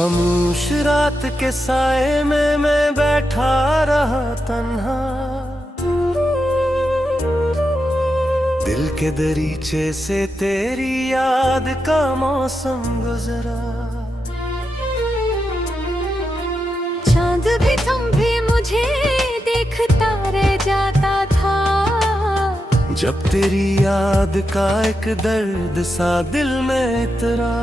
खामोश रात के साए में मैं बैठा रहा तन्हा, दिल के दरीचे से तेरी याद का मौसम गुजरा। चांद भी तुम भी मुझे देखता रह जाता था, जब तेरी याद का एक दर्द सा दिल में इतरा।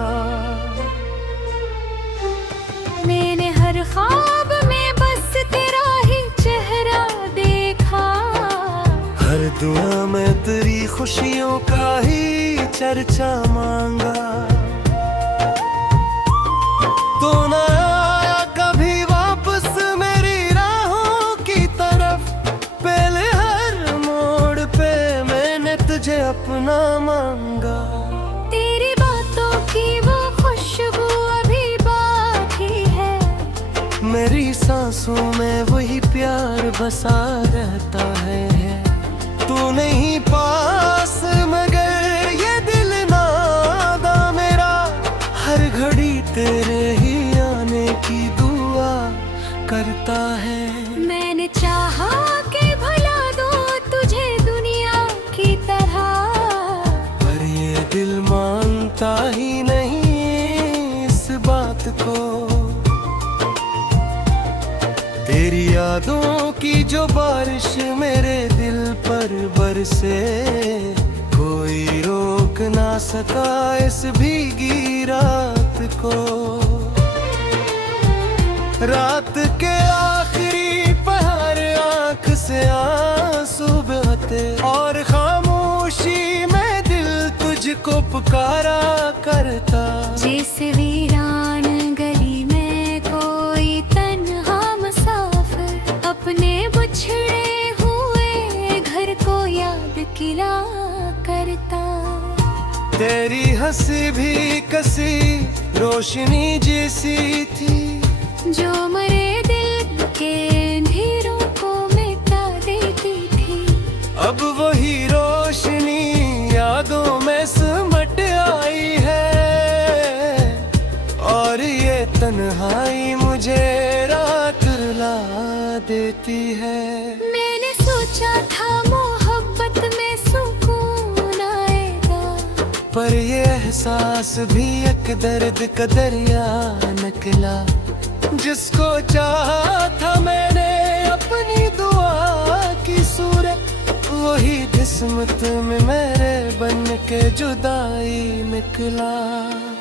मैंने हर ख्वाब में बस तेरा ही चेहरा देखा, हर दुआ में तेरी खुशियों का ही चर्चा मांगा। तो ना आया कभी वापस मेरी राहों की तरफ, पहले हर मोड़ पे मैंने तुझे अपना मांगा। तेरी बातों की वो खुशबू अभी बाकी है, मेरी सांसों में वही प्यार बसा रहता है। तू नहीं पास मगर ये दिल नादा मेरा, हर घड़ी तेरे ही आने की दुआ करता है। मैंने चाहा कि भुला दूं तुझे दुनिया की तरह, पर ये दिल मानता ही नहीं इस बात को। तेरी यादों की जो बारिश मेरे दिल पर बरसे, कोई रोक ना सका इस भीगी रात को। रात के आखिरी पहर आंख से आंसू बहते, और खामोशी में दिल तुझको पुकारा करता। जैसे वीरान गली में कोई तन्हा मुसाफिर, अपने बिछड़े हुए घर को याद किया करता। तेरी हंसी भी कसी रोशनी जैसी थी, जो मरे दिल के अंधेरों को मिटा देती थी। अब वही रोशनी यादों में सिमट आई है, और ये तन्हाई मुझे रात रुला देती है। मैंने सोचा था मोहब्बत में सुकून आएगा, पर ये एहसास भी एक दर्द का दरिया निकला। जिसको चाहा था मैंने अपनी दुआ की सूरत, वही किस्मत में मेरे बन के जुदाई निकला।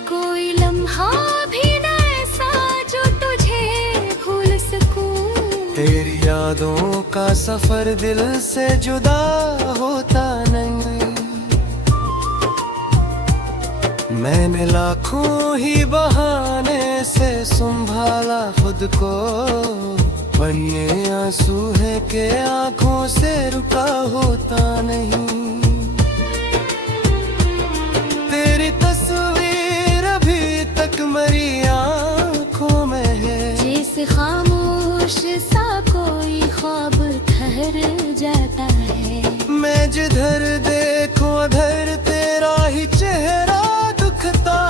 कोई लम्हा भी न ऐसा जो तुझे भूल सकूं, तेरी यादों का सफर दिल से जुदा होता नहीं। मैंने लाखों ही बहाने से संभाला खुद को, पर ये आंसू है कि आंखों से रुका होता नहीं। तेरी तस्वीर अभी तक मेरी आंखों में है, जैसे खामोश सा कोई ख्वाब ठहर जाता है। मैं जिधर देखूं उधर तेरा ही चेहरा दुखता,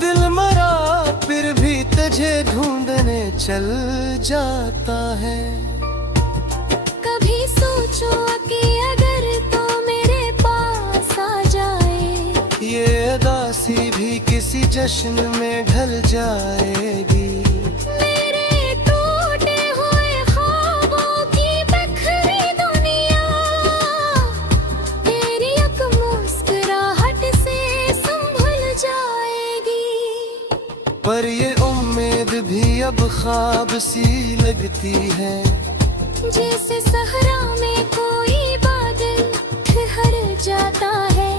दिल मरा फिर भी तुझे ढूंढने चल जाता है। कभी सोचो कि अगर तो मेरे पास आ जाए, ये उदासी भी किसी जश्न में ढल जाएगी। मेरे टूटे हुए ख्वाबों की बिखरी दुनिया, तेरी एक मुस्कुराहट से संभल जाएगी। पर ये उम्मीद भी अब ख्वाब सी लगती है, जैसे सहरा में कोई बादल ठहर जाता है।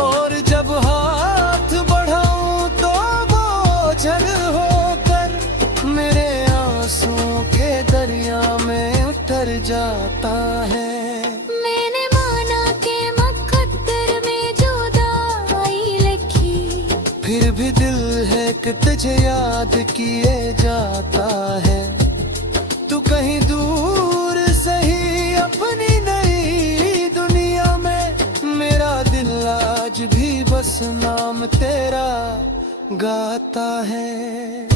और जब हाथ बढ़ाऊं तो बोझल होकर मेरे आंसुओं के दरिया में उतर जाता है। मैंने माना कि मुकद्दर में जुदाई लिखी, फिर भी दिल है कि तुझे याद किए जाता है। तू कहीं दूर सही अपनी नई दुनिया में, मेरा दिल आज भी बस नाम तेरा गाता है।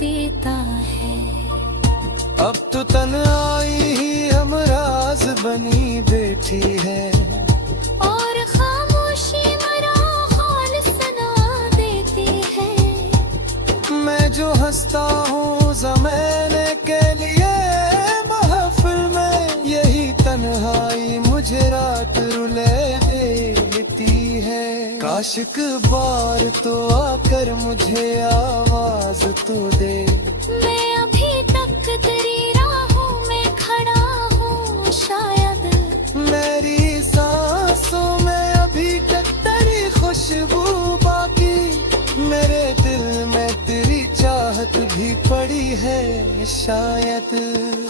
देता है। अब तो तन्हाई ही हमराज बनी बैठी है, और खामोशी मरा हाल सुना देती है। मैं जो हंसता हूँ ज़माने के लिए महफिल में, यही तन्हाई मुझे रात रुले देती है। काश एक बार तो आकर मुझे आवाज तो दे, मैं अभी तक तेरी राहों में खड़ा हूँ, शायद मेरी सांसों में अभी तक तेरी खुशबू बाकी, मेरे दिल में तेरी चाहत भी पड़ी है शायद।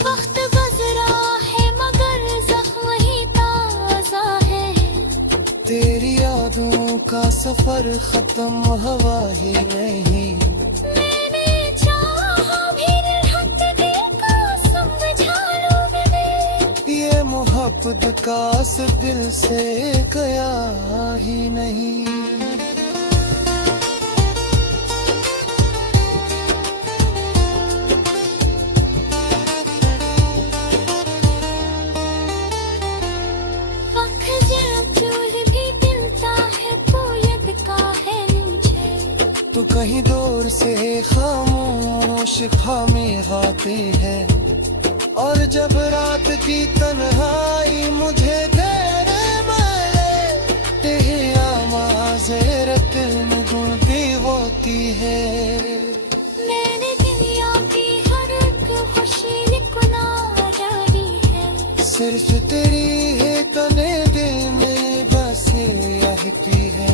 वक्त गुजरा है मगर जख्म ही ताजा है, तेरी यादों का सफर खत्म हुआ ही नहीं। मैंने चाहा भी रहत दिल का समझा लूं मैं, ये मोहब्बत का असर दिल से गया ही नहीं। वक्त जब चूल भी पिलता है तो लगता है मुझे, तू कहीं दूर से खामोश खामे गाते है, और जब रात की तन्हाई मुझे तेरे मारे, तेरी आवाज़ें रतिल में गूंजती होती है। मैंने दुनिया की हर एक खुशी लिखना जारी है, सिर्फ तेरी है तने दिल में बस रहती है।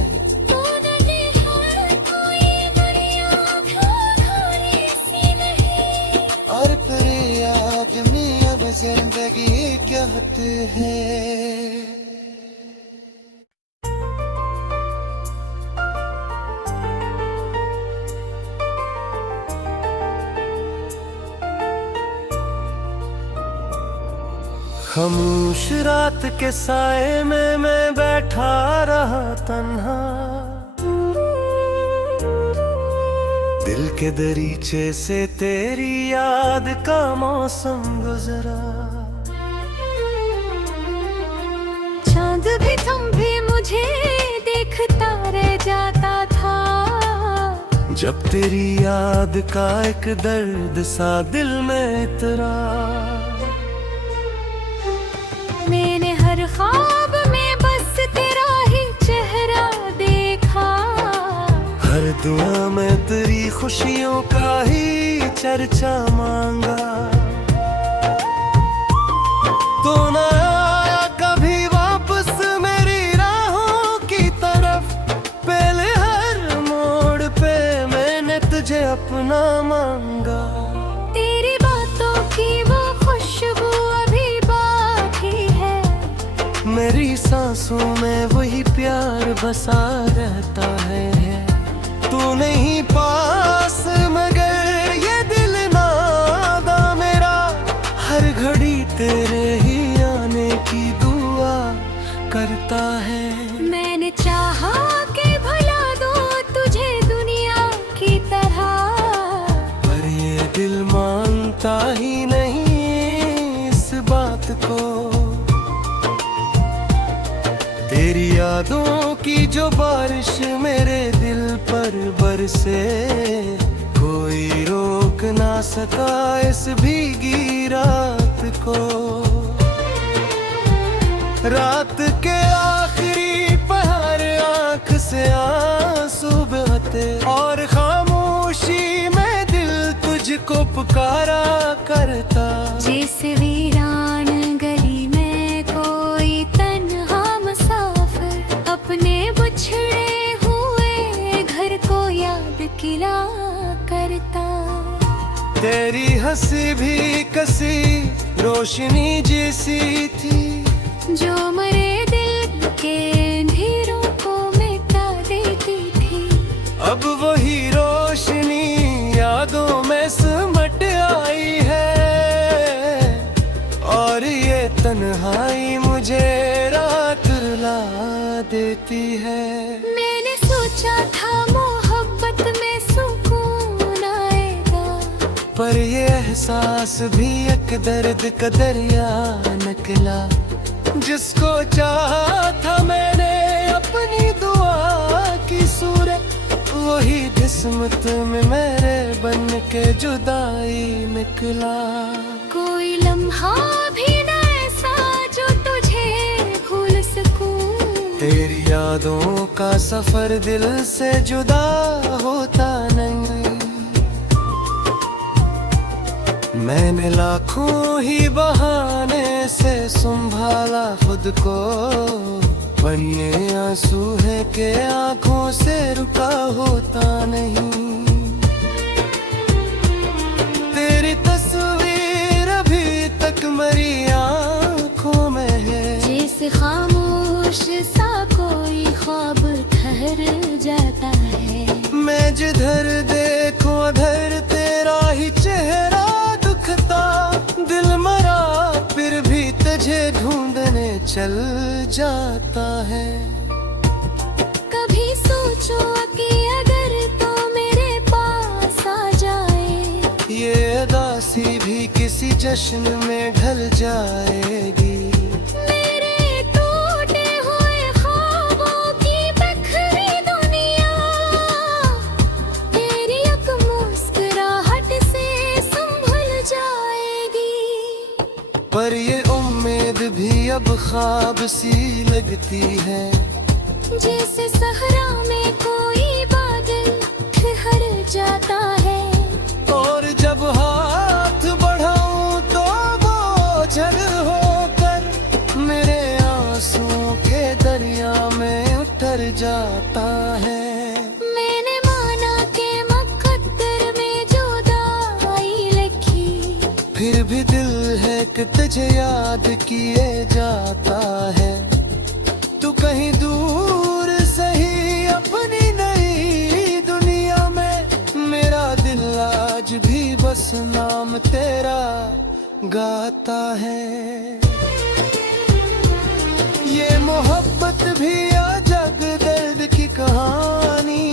तूने हर कोई दुनिया खाली सी नहीं, और फिर आदमी अब जिंदगी कहते हैं। खामोश रात के साए में मैं बैठा रहा तन्हा, दिल के दरीचे से तेरी याद का मौसम गुजरा। चांद भी थम भी मुझे देखता रह जाता था, जब तेरी याद का एक दर्द सा दिल में इतरा। मैंने हर ख्वाब में बस तेरा ही चेहरा देखा, हर दुआ में तेरी खुशियों का ही चर्चा मांगा। तो न आया कभी वापस मेरी राहों की तरफ, पहले हर मोड़ पे मैंने तुझे अपना मांगा। तेरी बातों की वो खुशबू अभी बाकी है, मेरी सांसों में वही प्यार बसा रहता है। तू नहीं पास मगर ये दिल नादा मेरा, हर घड़ी तेरे ही आने की दुआ करता है। मैंने चाहा कि भुला दूं तुझे दुनिया की तरह, पर ये दिल मानता ही नहीं इस बात को। तेरी यादों की जो बारिश मेरे दिल पर बरसे, कोई रोक ना सका इस भीगी रात को। रात के आखिरी पहर आंख से आंसू बहते, और खामोशी में दिल तुझको पुकारा करता। जिस वीरान गली में कोई तन्हा मुसाफिर, अपने बिछड़े हुए घर को याद किया करता। तेरी हंसी भी कसी रोशनी जैसी थी, जो मरे दिल के अंधेरों को मिटा देती थी। अब वही रोशनी यादों में सिमट आई है, और ये तन्हाई मुझे रात रुला देती है। मैंने सोचा था मोहब्बत में सुकून आएगा, पर ये एहसास भी एक दर्द का दरिया निकला। जिसको चाहा था मैंने अपनी दुआ की सूरत, वही किस्मत में मेरे बन के जुदाई निकला। कोई लम्हा भी न ऐसा जो तुझे भूल सकूं, तेरी यादों का सफर दिल से जुदा होता नहीं। मैंने लाखों ही बहाने से संभाला खुद को, पर ये आंसू है कि आंखों से रुका होता नहीं। तेरी तस्वीर अभी तक मेरी आंखों में है, जैसे खामोश सा कोई ख्वाब ठहर जाता है। मैं जिधर देखूं उधर तेरा ही चेहरा दुखता। दिल मरा फिर भी तुझे ढूंढने चल जाता है। कभी सोचो कि अगर तो मेरे पास आ जाए, ये उदासी भी किसी जश्न में ढल जाएगी। मेरे टूटे हुए ख्वाबों की बिखरी दुनिया तेरी एक मुस्कुराहट से संभल जाएगी। पर ये उम्मीद भी अब ख्वाब सी लगती है, जैसे सहरा में कोई बादल ठहर जाता है। और जब हाथ बढ़ाऊं तो बोझल होकर मेरे आंसुओं के दरिया में उतर जाता है। मैंने माना कि मुकद्दर में जुदाई लिखी, फिर भी दिल है कि तुझे याद किए जाता है। तू कहीं दूर सही अपनी नई दुनिया में, मेरा दिल आज भी बस नाम तेरा गाता है। ये मोहब्बत भी अजब दर्द की कहानी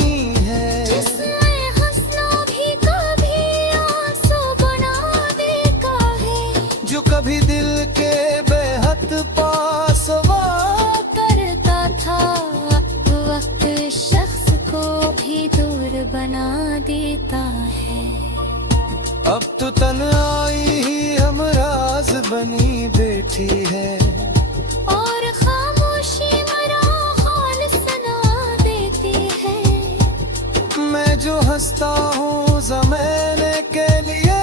है, जिसमें हंसना भी कभी आंसू बना देता है। जो कभी दिल के बेहद पास करता था वक्त शख्स को भी दूर बना देता है। अब तो तन्हाई ही हमराज बनी बैठी है, और खामोशी मरा हाल सुना देती है। मैं जो हंसता हूँ ज़माने के लिए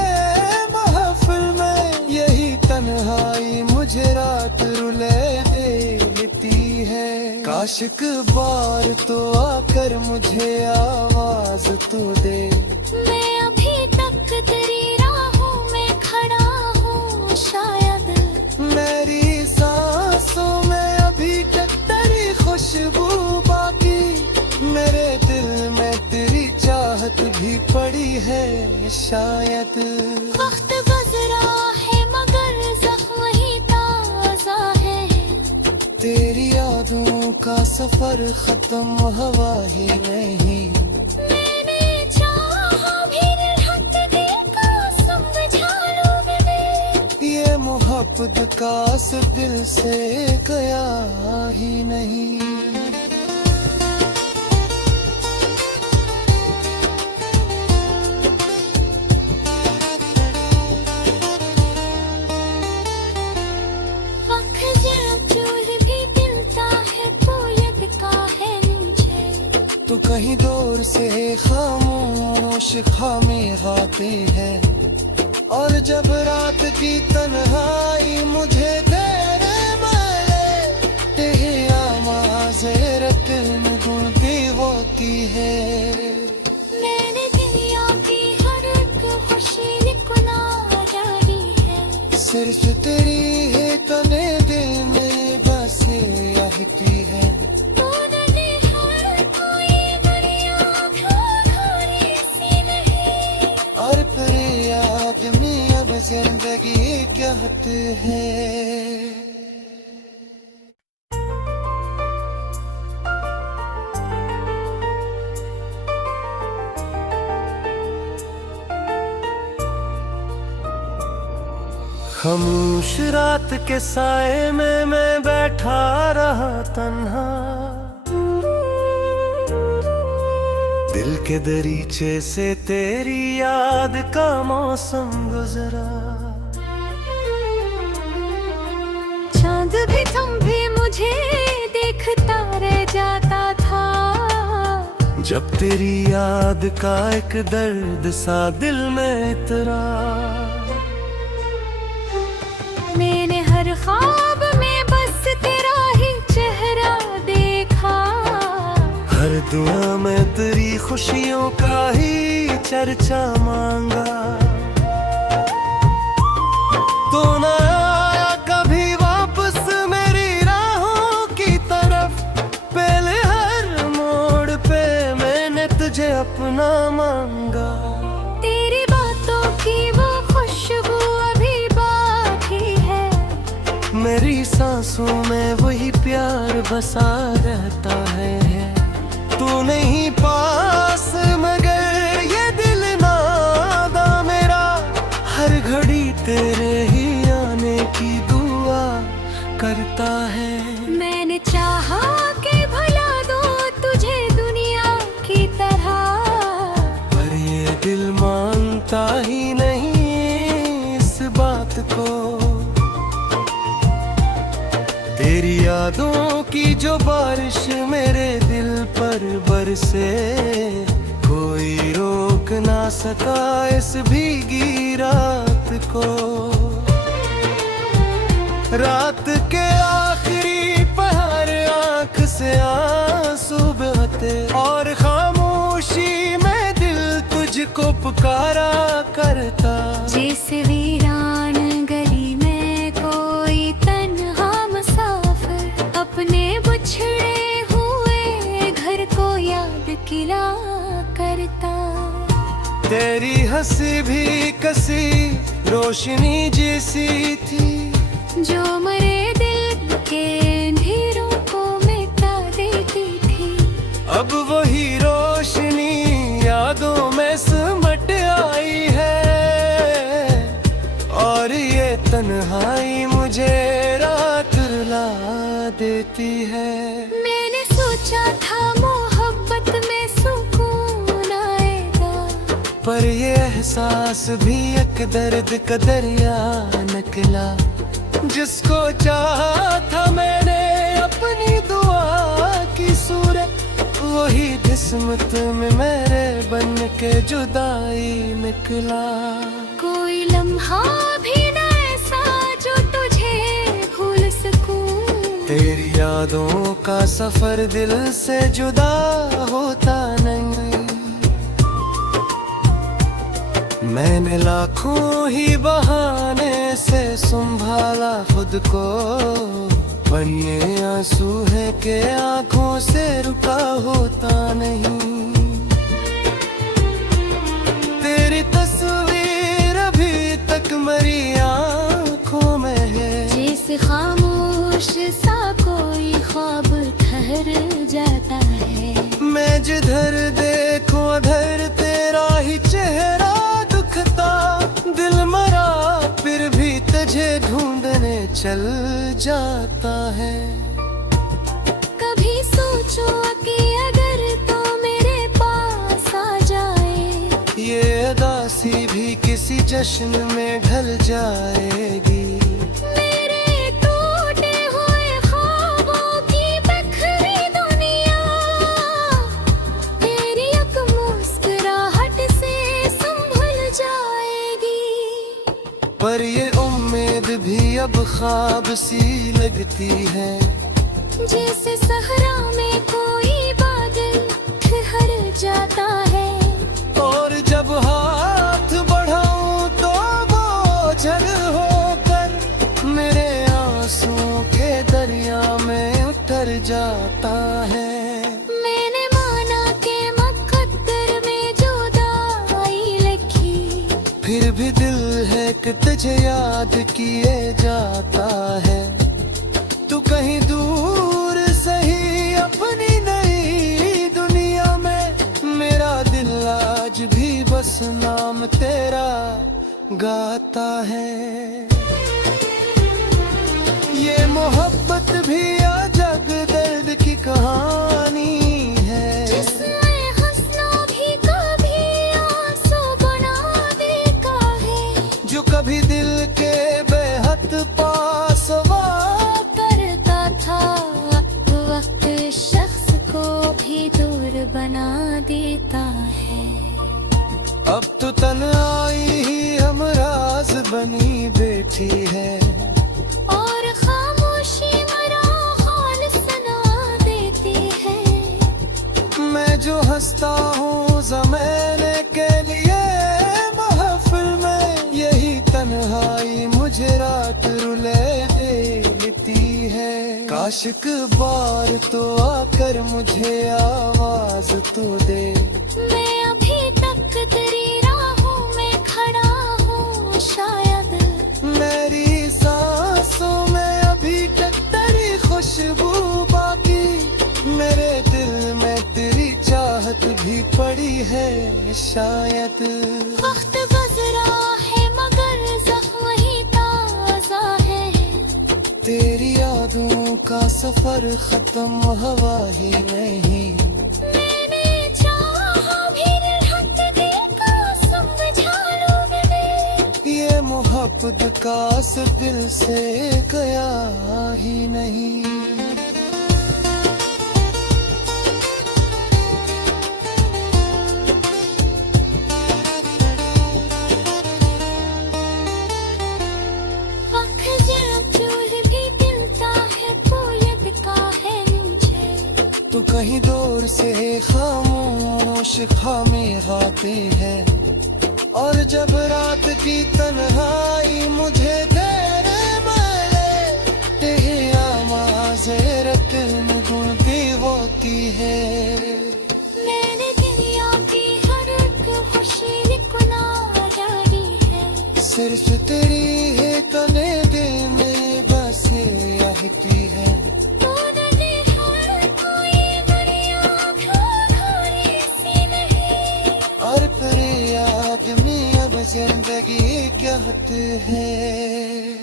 महफिल में, यही तन्हाई मुझे रात रुले देती है। काश एक बार तो आकर मुझे आवाज तो दे। मैं अभी तक तेरी राहों में खड़ा हूँ, शायद मेरी सांसों में अभी तक तेरी खुशबू बाकी, मेरे दिल में तेरी चाहत भी पड़ी है शायद। वक्त गुजरा है मगर जख्म ही ताजा है, तेरी यादों का सफर खत्म हुआ ही नहीं। मैंने चाहा भी रहत दिल का समझा लूं मैं, ये मोहब्बत का असर दिल से गया ही नहीं। तू कहीं दूर से खामोश खामी खाती है, और जब रात की तन्हाई मुझे तेरे मारे, तेरी आवाज़ रतन गुनती होती है। मैंने दिया की हर एक खुशी गुना जारी है, सिर्फ तेरी है तने दिल में बस रहती है। और फिर याद में अब जिंदगी कहते हैं। खामोश रात के साए में मैं बैठा रहा तन्हा, दिल के दरीचे से तेरी याद का मौसम गुजरा। चांद भी तुम भी मुझे देखता रह जाता था, जब तेरी याद का एक दर्द सा दिल में इतरा। मैंने हर ख्वाब में बस तेरा ही चेहरा देखा, हर दुआ में तेरी खुशियों का ही चर्चा मांगा। तो ना आया कभी वापस मेरी राहों की तरफ, पहले हर मोड़ पे मैंने तुझे अपना मांगा। तेरी बातों की वो खुशबू अभी बाकी है, मेरी सांसों में वही प्यार बसा रहता है। तू नहीं पास मगर ये दिल नादा मेरा, हर घड़ी तेरे ही आने की दुआ करता है। मैंने चाहा कि भुला दूं तुझे दुनिया की तरह, पर ये दिल मानता ही नहीं इस बात को। तेरी यादों की जो बारिश मेरे दिल पर बरसे, कोई रोक ना सका इस भीगी रात को। रात के आखिरी पहर आंख से आंसू बहते, और खामोशी में दिल तुझको पुकारा करता। जैसे वीरान गली में कोई तन्हा मुसाफिर, अपने बिछड़े हुए घर को याद किया करता। तेरी हंसी भी कसी रोशनी जैसी थी, जो मरे दिल के अंधेरों को मिटा देती थी। अब वही रोशनी यादों में सिमट आई है, और ये तन्हाई मुझे रात रुला देती है। मैंने सोचा था मोहब्बत में सुकून आएगा, पर ये एहसास भी एक दर्द का दरिया निकला। जिसको चाहा था मैंने अपनी दुआ की सूरत, वही किस्मत में मेरे बन के जुदाई निकला। कोई लम्हा भी न ऐसा जो तुझे भूल सकूं, तेरी यादों का सफर दिल से जुदा होता नहीं। मैंने लाखों ही बहाने से संभाला खुद को, पर ये आंसू है कि आंखों से रुका होता नहीं। तेरी तस्वीर अभी तक मेरी आंखों में है, जैसे खामोश सा कोई ख्वाब ठहर जाता है। मैं जिधर देखूं उधर तेरा ही चेहरा दुखता, दिल मरा फिर भी तुझे ढूंढने चल जाता है। कभी सोचो कि अगर तो मेरे पास आ जाए, ये उदासी भी किसी जश्न में ढल जाएगी। मेरे टूटे हुए ख्वाबों की बिखरी दुनिया, तेरी एक मुस्कुराहट से संभल जाएगी। पर ये उम्मीद भी अब ख्वाब सी लगती है, जैसे सहरा में कोई बादल ठहर जाता है। और जब हाथ बढ़ाऊं तो बोझल होकर मेरे आंसुओं के दरिया में उतर जाता है। मैंने माना कि मुकद्दर में जुदाई लिखी, फिर भी दिल है कि तुझे याद किए जाता है। तू कहीं दूर सही अपनी नई दुनिया में, मेरा दिल आज भी बस नाम तेरा गाता है। देता है। अब तो तन्हाई ही हमराज बनी बैठी है, और खामोशी मरा हाल सुना देती है। मैं जो हंसता हूँ ज़माने के लिए महफिल में, यही तन्हाई मुझे रात रुले देती है। काश एक बार तो आकर मुझे आवाज तो दे, मैं अभी तक तेरी राहों में खड़ा हूँ शायद। मेरी सांसों में अभी तक तेरी खुशबू बाकी, मेरे दिल में तेरी चाहत भी पड़ी है शायद। वक्त गुजरा है मगर जख्म ही ताजा है, तेरी यादों का सफर खत्म हुआ ही नहीं। मैंने चाहा भी निरहत दिल का समझा लो मैंने, ये मोहब्बत का असर दिल से गया ही नहीं। वक्त जब चूर भी पिलता है पोयद का है मुझे। तू कहीं दूर से खामोश खामे गाते है, और जब रात की तन्हाई मुझे तेरे माले, तेरी आवाज़ रतन गुनती होती है। मैंने दुनिया की हर एक खुशी गुना जानी है, सिर्फ तेरी है तने दिल में बसे रहती है। तूने देखा कोई दुनिया घोरी सी नहीं, और फिर आदमी अब जिंदगी कहते हैं।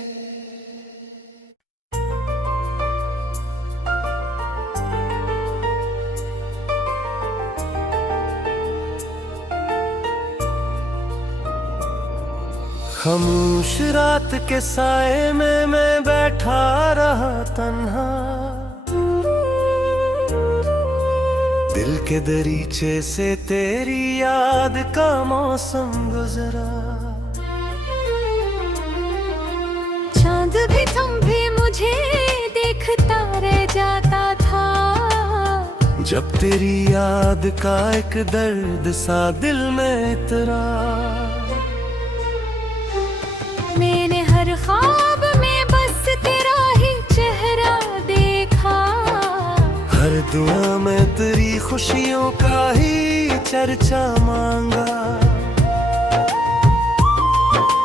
खामोश रात के साए में मैं बैठा रहा तन्हा, दिल के दरीचे से तेरी याद का मौसम गुजरा। चांद भी थम भी मुझे देखता रह जाता था, जब तेरी याद का एक दर्द सा दिल में इतरा। मैंने हर ख्वाब में बस तेरा ही चेहरा देखा, हर दुआ में तेरी खुशियों का ही चर्चा मांगा।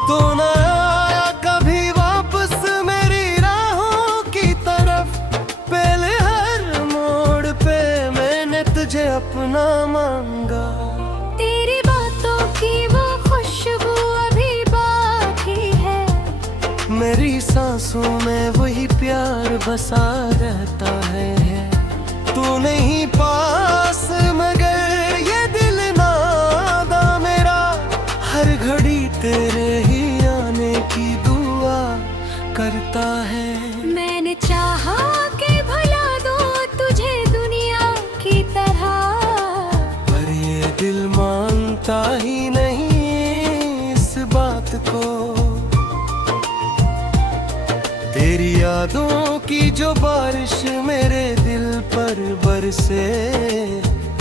तो न आया कभी वापस मेरी राहों की तरफ, पहले हर मोड़ पे मैंने तुझे अपना मांगा। तेरी बातों की वो खुशबू अभी बाकी है, मेरी सांसों में वही प्यार बसा रहता है। तू नहीं पास मगर ये दिल नादा मेरा, हर घड़ी तेरे ही आने की दुआ करता है। मैंने चाहा कि भुला दूं तुझे दुनिया की तरह, पर ये दिल मानता ही नहीं इस बात को। तेरी यादों की जो बारिश मेरे दिल पर बरसे,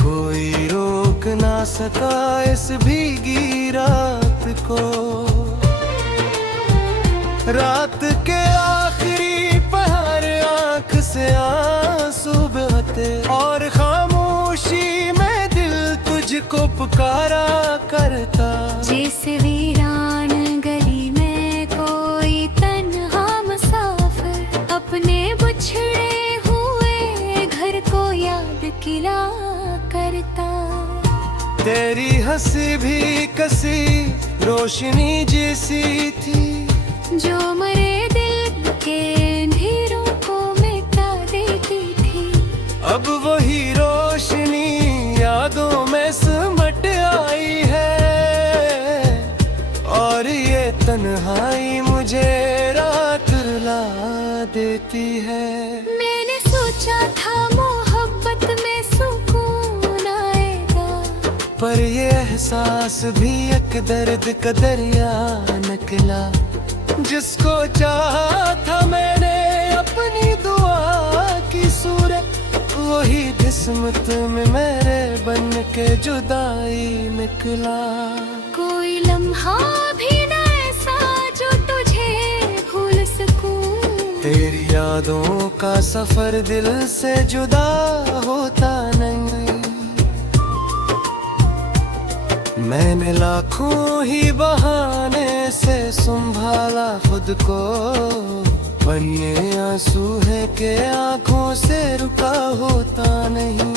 कोई रोक ना सका इस भीगी रात को। रात के आखिरी पहर आंख से आंसू बहते, और खामोशी में दिल तुझको पुकारा करता। जैसे वीरान गली में कोई तन्हा मुसाफिर, अपने बिछड़े हुए घर को याद किया करता। तेरी हंसी भी कसी रोशनी जैसी थी, जो मरे दिल के अंधेरों को मिटा देती थी। अब वही रोशनी यादों में सिमट आई है, और ये तन्हाई मुझे रात रुला देती है। मैंने सोचा था मोहब्बत में सुकून आएगा, पर ये एहसास भी एक दर्द का दरिया निकला। जिसको चाहा था मैंने अपनी दुआ की सूरत, वही किस्मत में मेरे बन के जुदाई निकला। कोई लम्हा भी न ऐसा जो तुझे भूल सकूं, तेरी यादों का सफर दिल से जुदा होता नहीं। मैंने लाखों ही बहाने से संभाला खुद को, पर ये आंसू है कि आंखों से रुका होता नहीं।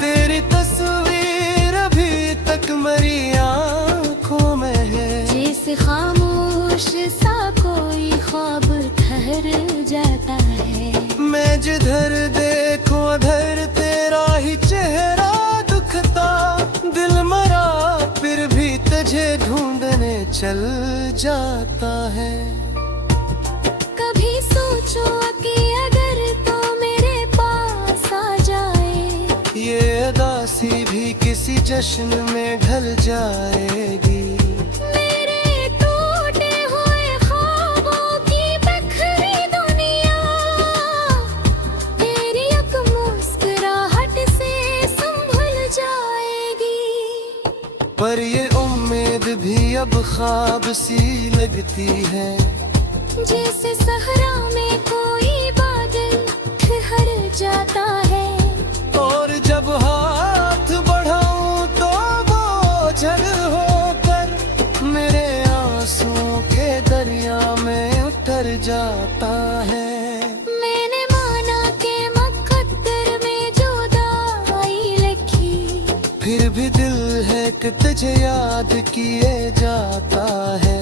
तेरी तस्वीर अभी तक मेरी आंखों में है, जैसे खामोश सा कोई ख्वाब ठहर जाता है। मैं जिधर देखूं उधर तेरा ही चेहरा दुखता, दिल मरा फिर भी तुझे ढूंढने चल जाता है। कभी सोचो कि अगर तो मेरे पास आ जाए, ये उदासी भी किसी जश्न में ढल जाएगी। मेरे टूटे हुए ख्वाबों की बिखरी दुनिया तेरी एक मुस्कुराहट से संभल जाएगी। पर ये उम्मीद भी अब ख्वाब सी लगती है, जैसे सहरा में कोई बादल ठहर जाता है। और जब हाथ बढ़ाऊं तो बोझल होकर मेरे आंसुओं के दरिया में उतर जाता है। मैंने माना कि मुकद्दर में जुदाई लिखी, फिर भी दिल है कि तुझे याद किए जाता है।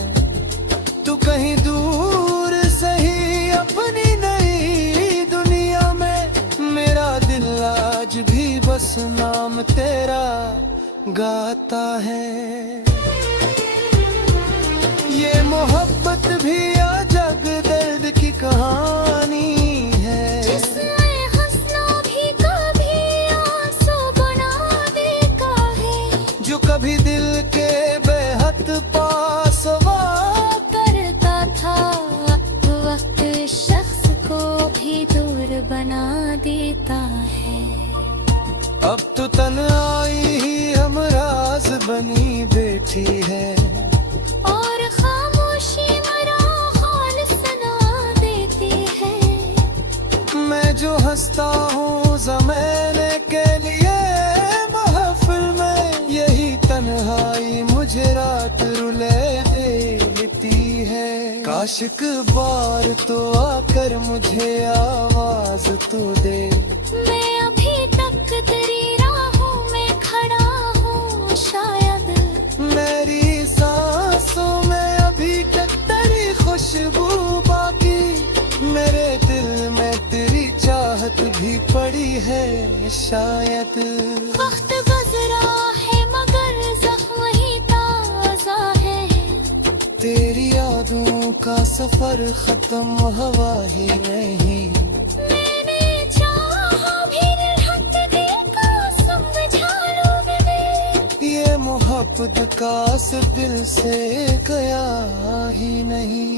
तू कहीं दूर सही अपनी नई दुनिया में, मेरा दिल आज भी बस नाम तेरा गाता है। ये मोहब्बत भी अजब दर्द की कहानी है, जिसमें हंसना भी कभी आंसू बना देता है। जो कभी दिल के बेहद पास करता था वक्त शख्स को भी दूर बना देता है। अब तो तन्हाई ही हमराज बनी बैठी है, और खामोशी मरा हाल सुना देती है। मैं जो हंसता हूँ ज़माने के लिए महफिल में, यही तन्हाई मुझे रात रुले देती है। काश एक बार तो आकर मुझे आवाज तो दे, मैं अभी तक तेरी राहों में खड़ा हूँ शायद। मेरी सांसों में अभी तक तेरी खुशबू बाकी, मेरे दिल में तेरी चाहत भी पड़ी है शायद। वक्त गुजरा है मगर जख्म ही ताजा है, तेरी यादों का सफर खत्म हवा ही नहीं। मैंने चाहा भी हक दिल को समझा लूं मैं, ये मोहब्बत का असर दिल से गया ही नहीं।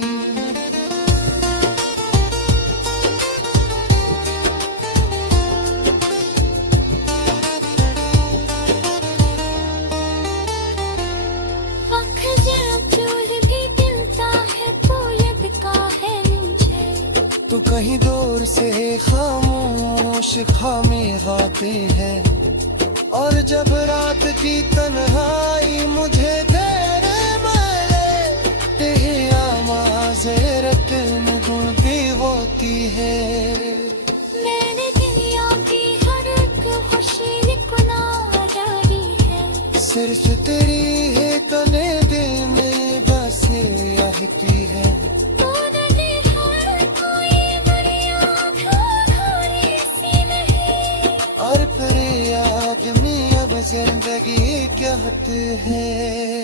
तो कहीं दूर से खामोश खामी गाते हैं, और जब रात की तन्हाई मुझे तेरे मारे, तेरी आवाज़ रतिल में गूंजती होती है। मैंने दुनिया की हर एक खुशी गुना जारी है, सिर्फ तेरी है तने दिल में बसे रहती है। और फिर आदमी अब जिंदगी कहते हैं।